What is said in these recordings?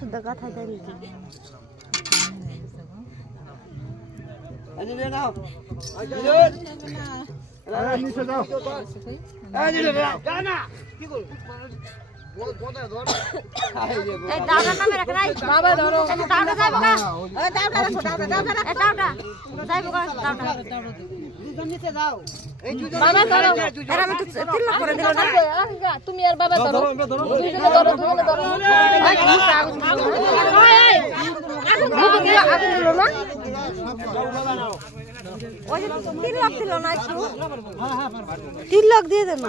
সুদ্ধা কথা জানি তুমি আর বাবা ধরো তিন লাখ দিয়ে দেন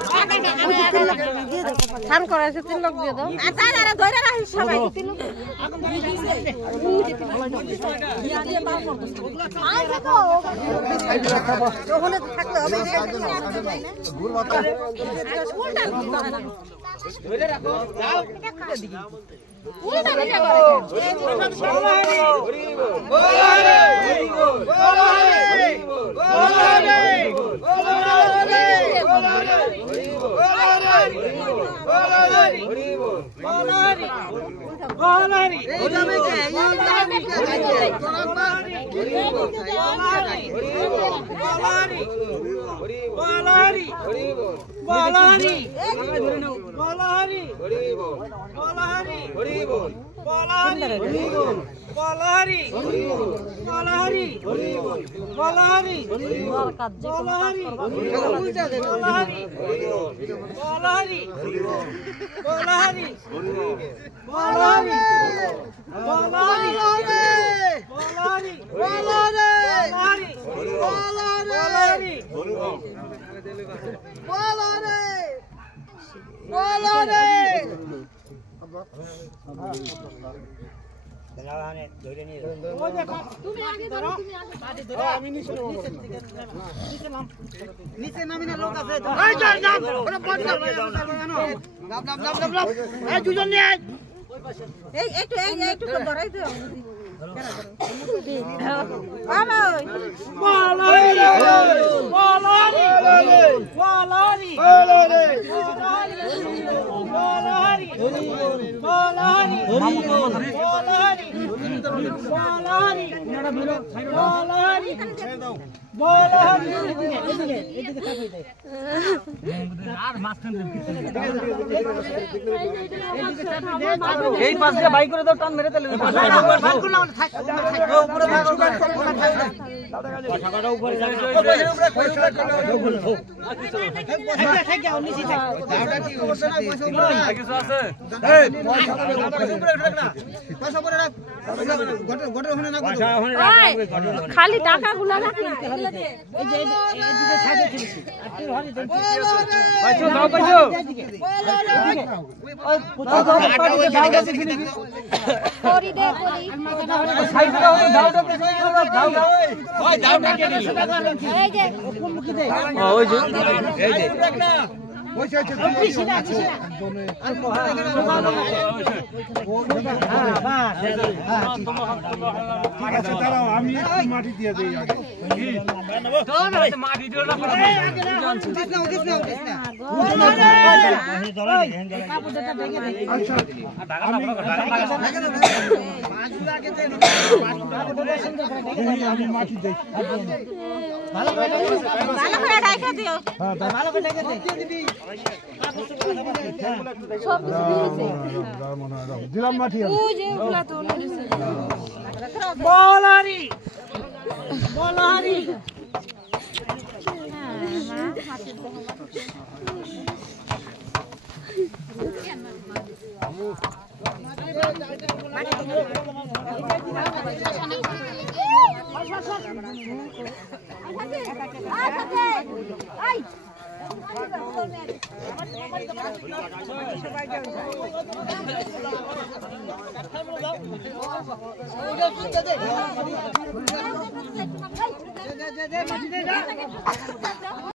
ধান করাইছে 3 লাখ দিয়ে দাও সবাই নিচে নামি না লোক আছে দুজন নিয়ে একটু ধরাই দিও এই পাশ দিয়ে বাইক করে দাও টান মেরে তেলে খালি টাকা গুলা রাখি আমি মাটি দিয়ে দিই মাটি আমি মাটি দিই ভালো করে ঢাকা দিও ভালো করে ঢাকা দিও সব কিছু দিয়েছে দিলাম মাটি ওই যে ওগুলা তো নিছে বলারি বলারি মাটি দে